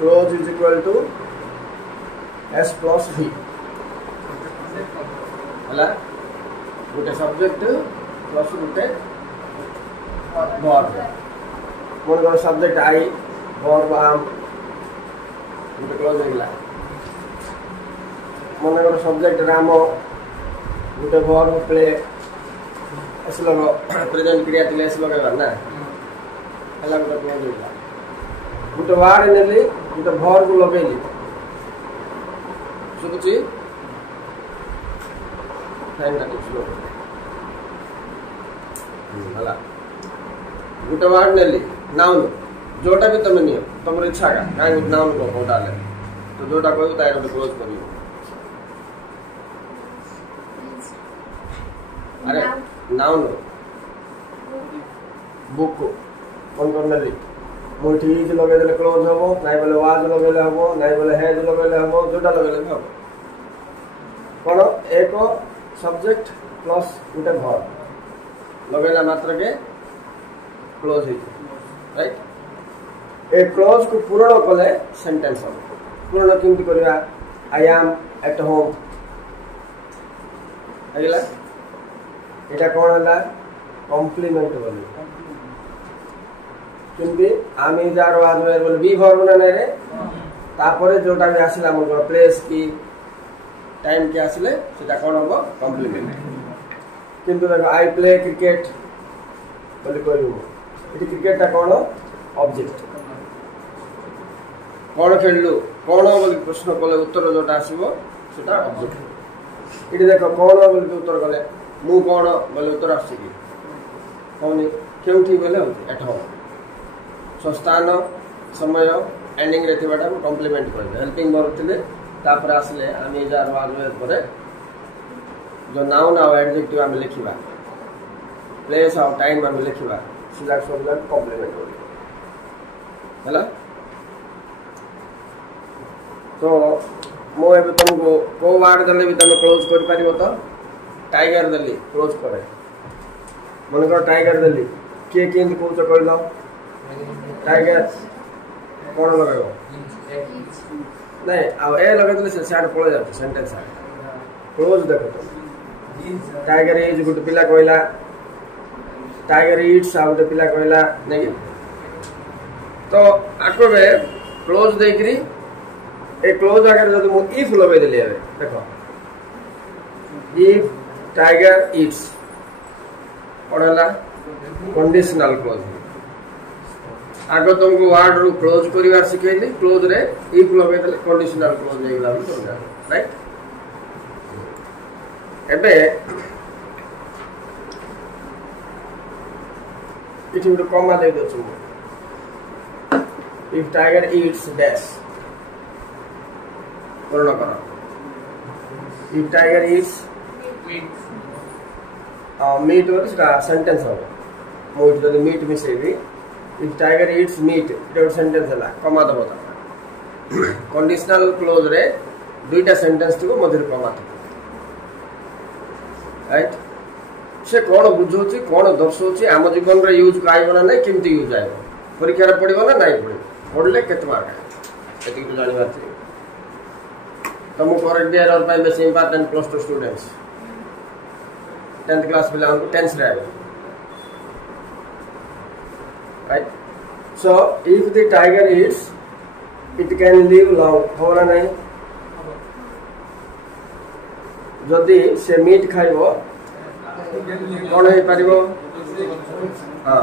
Close is equal to S plus V हला गोटे subject plus गोटे वर्ब मन कर सब्जेक्ट आई वर्ब आम गोटे क्लोज होइला मन कर सब्जेक्ट राम गोटे वर्ब प्ले एस लग प्रेजेंट क्रिया थिले एस लगेबा ना हला गोटे क्लोज होइला गोटे वर्ड नेली गोटे वर्ब लगेली सुबुची टाइम टा स्लो हला गोटे वर्ड नेली नाउन जोटा भी तुम नियो तुम इच्छा का काई नाउन को कोटा ले तो जोटा कोई ताई गोटे क्लोज करियो अरे नाउन बुक कौन कौन नेली मोठी इज लगे देले क्लोज हबो नाइ बोले वाज लगेले हबो नाइ बोले हैज लगेले हबो जोटा लगेले हबो कोन एक सब्जेक्ट प्लस गोटे वर्ब लगेला मात्र के क्लोज है राइट ए क्लोज को पूर्ण कले सेंटेंस हबो पूर्ण केमति करबा आई एम एट होम आइला एटा कोन हला कॉम्प्लीमेंट बोली किंतु आमी जार वाज में बोले बी वर्ब ना रे तापरे जोटा भी आसिला मन प्लेस की टाइम के आसिले सेटा कोन हबो कॉम्प्लीमेंट किंतु देखो आई प्ले क्रिकेट बोली कहलु इति क्रिकेट ता कोन ऑब्जेक्ट कोन खेललु कोन बोली प्रश्न कले उत्तर जोटा आसीबो सेटा ऑब्जेक्ट इति देखो कोन बोली उत्तर कले मु कोन बोली उत्तर आसी की कोनी केउठी बोले एट होम सो स्थान समय एंडिंग रे थिबाटा कॉम्प्लीमेंट कर हेल्पिंग वर्ब थिले तापर आसले आमी जार वाज परे जो नाउन आ एडजेक्टिव आमे लिखिबा प्लेस और टाइम आमे लिखिबा सीधा शब्द कॉम्प्लीमेंट कर हला तो मो एबे तुमको को वर्ड दले भी तुम क्लोज कर पारिबो तो टाइगर दली क्लोज करे मन कर टाइगर दली के केंद कोच कहलो टाइगर कौन लगाओ नहीं अब ए लगे तो से साइड पड़े जाते सेंटेंस साइड क्लोज देखो तो टाइगर इज गुड पिला कहला टाइगर इट्स आ गुड पिला कहला नहीं तो आको बे क्लोज देखरी ए क्लोज अगर जब मु इफ लगे देले देखो इफ टाइगर इट्स पड़ला कंडीशनल क्लोज आगो तुमको वर्ड रू क्लोज करिवार सिखैली क्लोज रे इफ लगे देले कंडीशनल क्लोज नै गला समझा राइट एबे इठी तो कॉमा दे दो तुम इफ टाइगर ईट्स डैश पूर्ण करो इफ टाइगर ईट्स मीट और इसका सेंटेंस हो मोट जदी मीट मिसेबी if tiger eats meat it sentence हला कमा दबो कंडीशनल क्लोज रे दुईटा सेंटेंस थी मध्य कमा थी राइट से कौन बुझौछि कौन दर्शौछि आम जीवन रे यूज आइबो ना नहीं केमती यूज आइबो परीक्षा रे पड़िबो ना नहीं पड़े पढ़ले केते मार्क एति तो जानि बात तुम करेक्ट एरर पाइ बेस important plus 2 students 10th class belong to 10th रे right so if the tiger eats it can live long होना नहीं जदि से मीट खाइबो कौन है पारिबो हां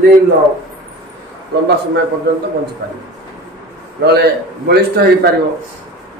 लिव लॉन्ग लंबा समय पर्यंत बंच पारिबो नले बलिष्ठ है पारिबो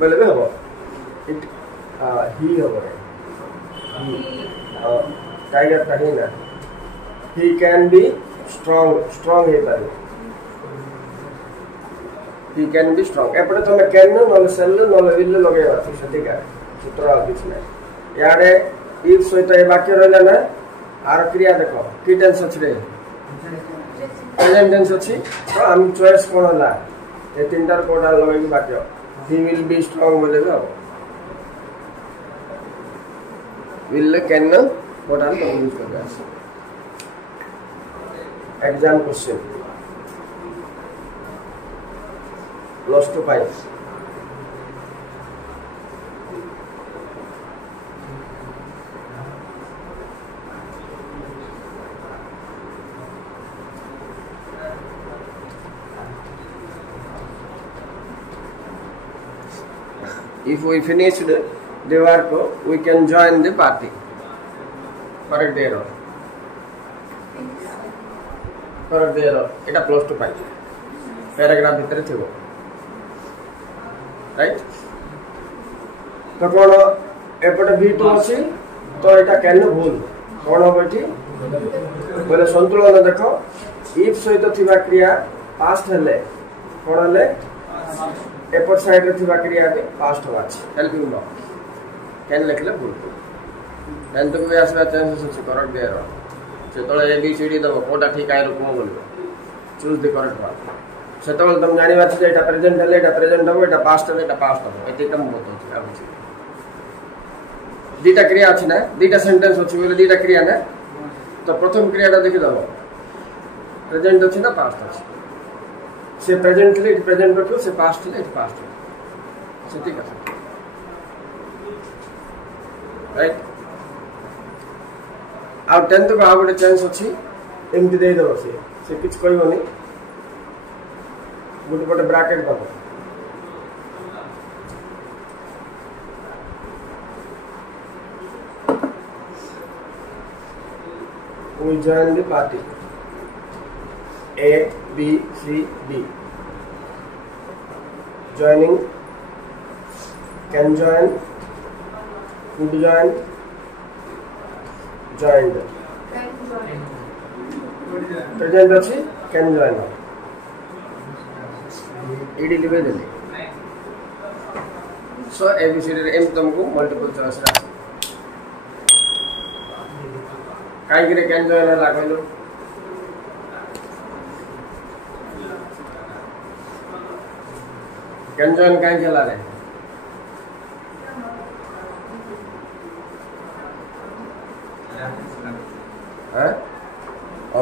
बोले बे हबो इट ही हबो टाइगर का ही ना he can be strong है पारिबो he can be strong एपटे तो मैं कैन नले सेल नले विल लगेबा तो ठीक है सूत्र किछ नहीं यारे इफ सहित ए वाक्य रहला ना आर क्रिया देखो की टेंस अछि रे प्रेजेंट टेंस अछि तो हम चॉइस कोन हला ए तीनटार कोडा लगेबी वाक्य he will be strong बोले बा will can कोडा यूज करबा exam question plus two pi if we finished the work we can join the party correct the error এটা প্লস টু পাই প্যারাগ্রাফ ভিতরে থিব রাইট তো কোন এপটে v2 আছে তো এটা কেন ভুল কোন হবে এটি বলে সন্তুলন দেখো if সহিত থিবা ক্রিয়া পাস্ট হলে কোন হলে एपट साइड रे थिबा क्रिया के पास्ट होवाछ हेल्पिंग वर्ब कैन लिखले भूल देन तो भी आसबा चांसेस अछि करेक्ट देयर से तळे ए बी सी डी दबो कोटा ठीक आइरो कोन बोलबो चूज द करेक्ट वर्ब से तळे तुम जानिबा छै एटा प्रेजेंट हले एटा प्रेजेंट हो एटा पास्ट हले एटा पास्ट हो एते कम होत अछि अब छै दीटा क्रिया अछि ना दीटा सेंटेंस अछि बोले दीटा क्रिया ना तो प्रथम क्रियाटा देखि दबो प्रेजेंट अछि ना पास्ट अछि से प्रेजेंट ले प्रेजेंट रखो से पास्ट ले पास्ट से ठीक है राइट आउ 10th को आगोटे चांस अछि एमटी दे दबो से किछ कहबोनी गुड पटे ब्रैकेट दबो we join the party A, B, C, D. Joining, can join, could join, joined. Present अच्छी, can join. ED लिखे देंगे. So ABCD M तुमको multiple choice रहा. काहे कि can join है लागू लो. कैन जॉइन कहीं चला रहे हैं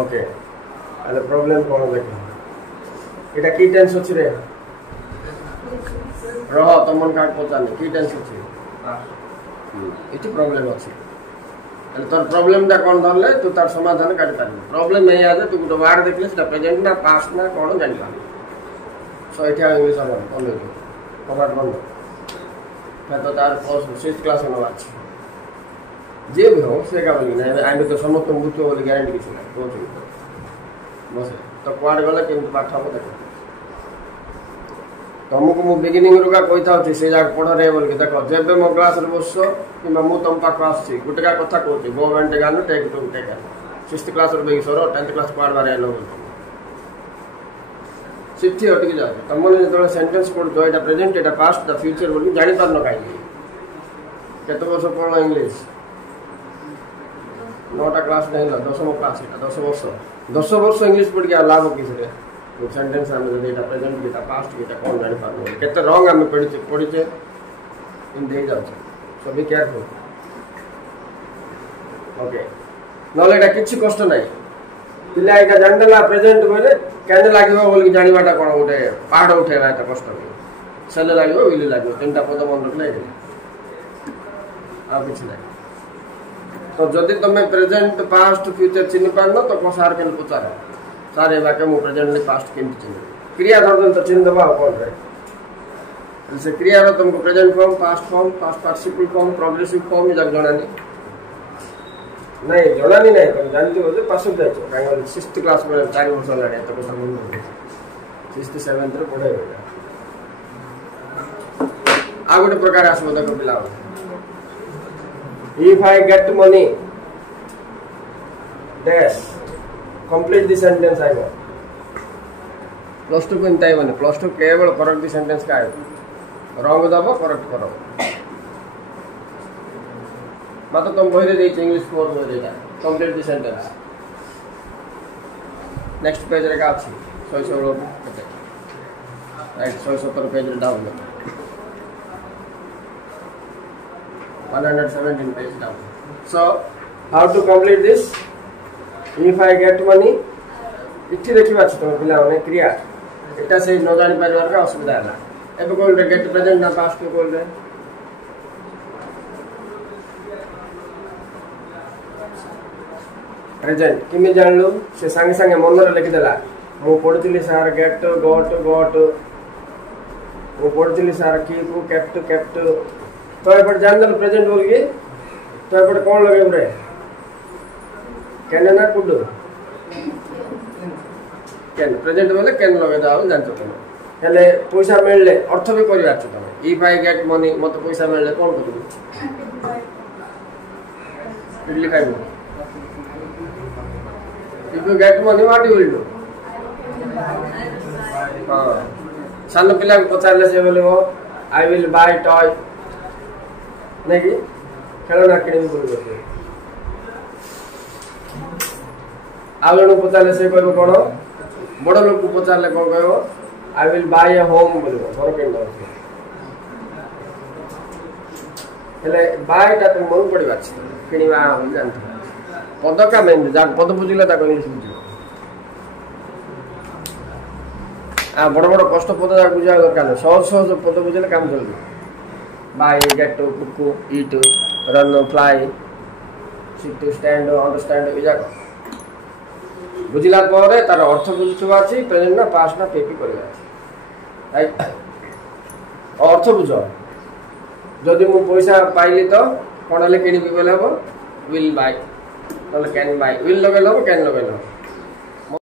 ओके अरे प्रॉब्लम कौन देखो इटा की टेंस अछि रे रह तमन का पहचाने की टेंस अछि इति प्रॉब्लम अछि अरे तोर प्रॉब्लम दा कोन धरले तू तार समाधान काट पारबे प्रॉब्लम नहीं आ तू गुड वर्ड देखले सेटा प्रेजेंट ना पास्ट ना कोन जानि पारबे सो इटा इंग्लिश आलो ओले कमांड बंद मैं तो तार फर्स्ट 6th क्लास में वाच जे भी हो से का बोली ना आगे तो समस्त मुतो बोली गारंटी किछ ना कोच बस तो क्वाड गले केम पाठ हम देखो तुमको मु बिगिनिंग रो का कोइथा होची से जाग पढ रे बोल के देखो जेबे मो क्लास रे बसो कि मु तुम पाख आसी गुटे का कथा कहूची गवर्नमेंट गानो take to take 6th class रे बेगी सरो 10th क्लास क्वाड बारे लो सिद्धि अटकी जाए तुमने जो सेंटेंस पढ़ दो एटा present Etah past the future बोली जानि पार न काई केतो वर्ष पढ़ इंग्लिश 9टा क्लास नहीं ला 10th क्लास एटा 10 वर्ष इंग्लिश पढ़ के लाभ किस रे सेंटेंस हम जो एटा प्रेजेंट एटा पास्ट एटा कोन जानि पार केते रॉन्ग हम पढ़िचे इन दे जाउ सो बी केयरफुल ओके नले एटा किछि कष्ट नाही पिला एटा जानला प्रेजेंट बोले केने लागिवो बोल कि जानिबाटा कोन उठे पहाड़ उठेबा त कष्ट हो सेले लागिवो विली लागिवो तीनटा पद मन रखले आ किछ नाही तो जदि तमे प्रेजेंट पास्ट फ्यूचर चिनि पारनो तो को सार केन पुचारो सारे वाक्य मु प्रेजेंट ने पास्ट केन चिनि क्रिया धरन तो चिन्ह दबा कोन रे से क्रिया रो तुमको present form past participle form progressive form जग जणानी नहीं जणानी नहीं तुम जानती हो जे पास जाय छ कांगल 6th क्लास में 4 वर्ष लाडे तो समझ 6th 7th रे पढे आ गोटे प्रकार आसबो देखो पिला if I get money dash complete the sentence I want +2 को इंताई बने +2 केवल करेक्ट द सेंटेंस का है रॉन्ग दबो करेक्ट करो मतलब तुम बहिरे दे इंग्लिश कोर्स में देता complete the sentence next page रे का अछि 616 कते राइट 617 पेज रे down 117 page down. So how to complete this? If I get money, इठी देखिबा छ तुम पिला माने क्रिया এটা সেই ন জানি পারিবার কা অসুবিধা ହେଲା ଏବେ କହିଲେ ଗେଟ୍ ପ୍ରେଜେଣ୍ଟ ନା ପାଷ୍ଟ କହିଲେ प्रेजेंट किमी जानलु से संगे संगे मनरे लिखिदेला मु पढुथिली सार गेट गट गट मु पढुथिली सार कीप केप्ट तो एपट जानल प्रेजेंट बोलिए तो एपट कोन लगे रे कैन ना कुड कैन प्रेजेंट बोले कैन लगे दाओ जानतो तुम हेले पैसा मिलले अर्थ भी करि आछ तुम इफ आई गेट मनी मत पैसा मिलले कोन करबी idli खाइबो if you get money what you will do सान पिला को पचारले से बोले आई विल बाय टॉय नहीं कि खेलना किनी बोल आलो को पचारले से कहबो कोन बड़ लोग को पचारले कोन कहबो I will buy a home बोलबो घर के अंदर हेले बाय ता तुम मन पड़िबा छ किनीवा हम जानत पद का मेन जाक पद बुझिले ता इंग्लिश बुझियो आ बड़ बड़ कष्ट पद जाक बुझा दरकार सहज सहज पद बुझिले काम जल्दी buy get to cook eat run fly sit to stand understand ए जाक बुझिला परे तार अर्थ बुझुवा अछि प्रेजेंट ना पास्ट ना पेपी करबा राइट अर्थ बुझ जदि मु पैसा पाइली तो कोन ले किनी भी बोले हो विल बाय তাহলে ক্যান বাই উইল লগাইলো ক্যান লগাইলো